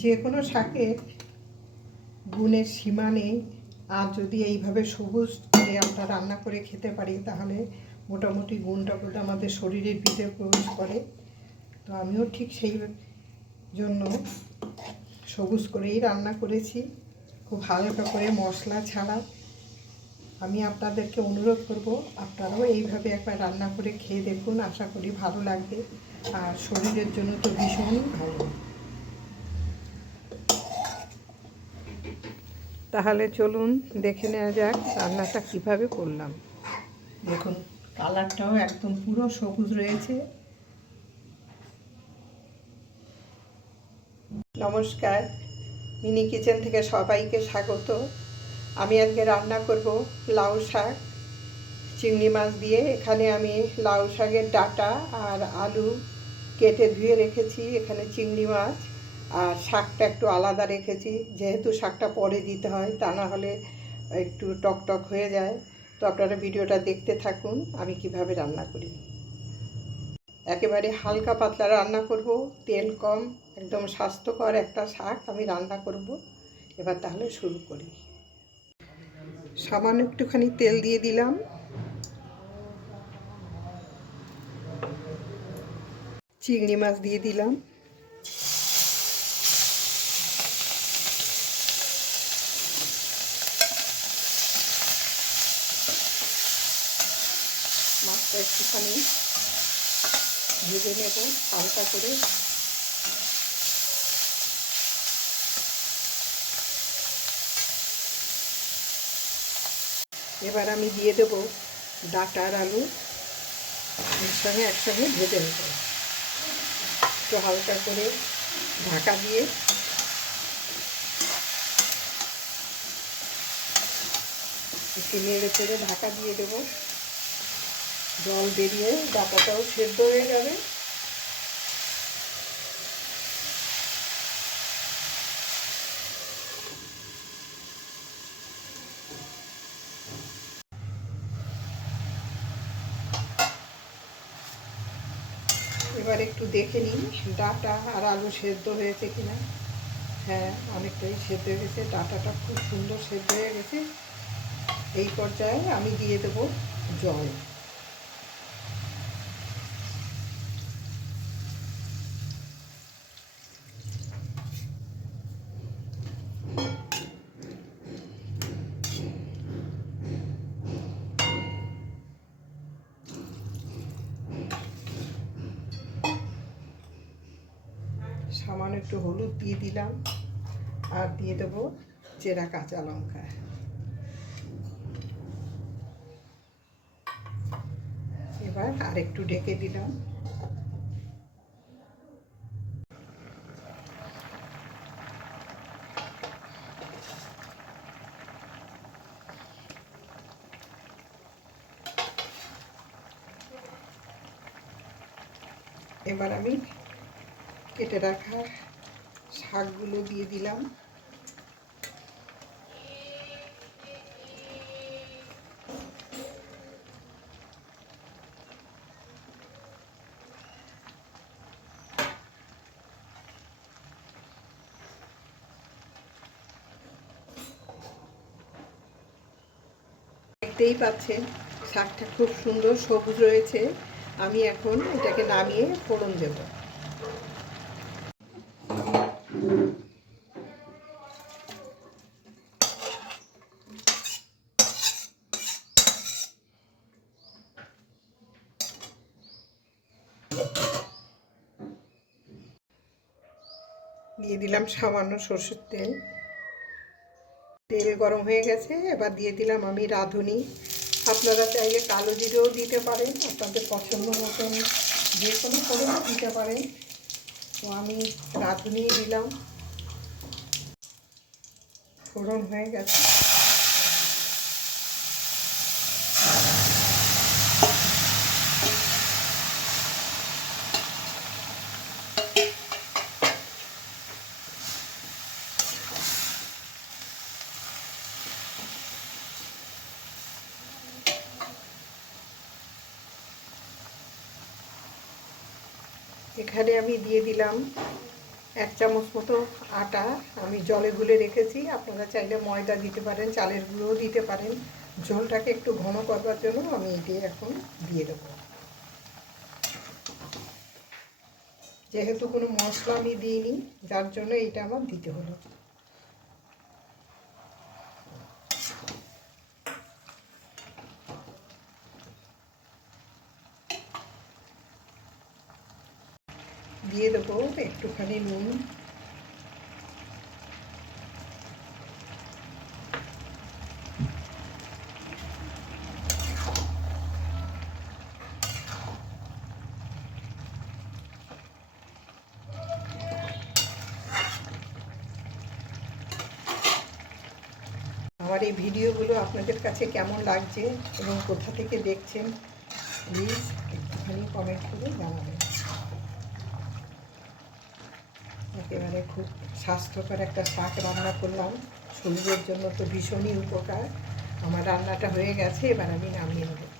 যে কোনো শাকের গুণের সীমা নেই। আর যদি এইভাবে সবুজ করে আমরা রান্না করে খেতে পারি তাহলে মোটামুটি গুণটা বোধ আমাদের শরীরের ভিতরে প্রবেশ করে। তো আমিও ঠিক সেই জন্য সবুজ করেই রান্না করেছি, খুব হালকা করে, মশলা ছাড়া। আমি আপনাদেরকে অনুরোধ করব আপনারাও এইভাবে একবার রান্না করে খেয়ে দেখুন, আশা করি ভালো লাগবে। আর শরীরের জন্য তো ভীষণই ভালো। তাহলে চলুন দেখে নেওয়া যাক রান্নাটা কিভাবে করলাম। দেখুন কালারটাও একদম পুরো সবুজ রয়েছে। নমস্কার, মিনি কিচেন থেকে সবাইকে স্বাগত। আমি আজকে রান্না করব লাউ শাক চিংড়ি মাছ দিয়ে। এখানে আমি লাউ শাকের ডাঁটা আর আলু কেটে ধুয়ে রেখেছি। এখানে চিংড়ি মাছ আর শাকটা একটু আলাদা রেখেছি, যেহেতু শাকটা পরে দিতে হয়, তা না হলে একটু টক টক হয়ে যায়। তো আপনারা ভিডিওটা দেখতে থাকুন আমি কিভাবে রান্না করি। একেবারে হালকা পাতলা রান্না করব, তেল কম, একদম স্বাস্থ্যকর একটা শাক আমি রান্না করব। এবার তাহলে শুরু করি। সামান্য একটুখানি তেল দিয়ে দিলাম। চিংড়ি মাছ দিয়ে দিলাম। মাছটা একটুখানি ভেজে নেব হালকা করে। এবার আমি দিয়ে দেব ডাঁটা আর আলু, একসঙ্গে ভেজে নেব। একটু হালকা করে ঢাকা দিয়ে একটু নেড়ে চেড়ে ঢাকা দিয়ে দেবো। জল বেরিয়ে ডাঁটাটাও সেদ্ধ হয়ে যাবে। এবার একটু দেখে নিন ডাঁটা আর আলু সেদ্ধ হয়েছে কিনা। হ্যাঁ, অনেকটাই সেদ্ধ হয়ে গেছে, ডাঁটাটা খুব সুন্দর সেদ্ধ হয়ে গেছে। এই পর্যায়ে আমি দিয়ে দেব জল। সামান্য একটু হলুদ দিয়ে দিলাম আর দিয়ে দেবো চেরা কাঁচা লঙ্কা। এবার আর একটু ঢেকে দিলাম। এবার আমি কেটে রাখা শাকগুলো দিয়ে দিলাম। দেখতেই পাচ্ছেন শাকটা খুব সুন্দর সবুজ রয়েছে। আমি এখন এটাকে নামিয়ে ফোড়ন দেব। দিয়ে দিলাম সামান্য সরষের তেল। তেল গরম হয়ে গেছে, এবার দিয়ে দিলাম আমি রাঁধুনি। আপনারা চাইলে কালো জিরেও দিতে পারেন, আপনাদের পছন্দ মতন যে কোনো ফোড়নও দিতে পারেন। তো আমি রাঁধুনি দিলাম। ফোড়ন হয়ে গেছে। এখানে আমি দিয়ে দিলাম 1 চামচ মতো আটা আমি জলে গুলে রেখেছি। আপনারা চাইলে ময়দা দিতে পারেন, চালের গুঁড়োও দিতে পারেন। ঝোলটাকে একটু ঘন করবার জন্য আমি এটি এখন দিয়ে দেবো। যেহেতু কোনো মশলা আমি দিইনি, যার জন্য এটা আমার দিতে হলো। দিয়ে দেবো একটুখানি নুন, আমার এই ভিডিওগুলো আপনাদের কাছে কেমন লাগছে এবং কোথা থেকে দেখছেন প্লিজ একটুখানি কমেন্ট করে জানাবেন। একেবারে খুব স্বাস্থ্যকর একটা শাক রান্না করলাম, শরীরের জন্য তো ভীষণই উপকার। আমার রান্নাটা হয়ে গেছে, এবার আমি নামিয়ে নেব।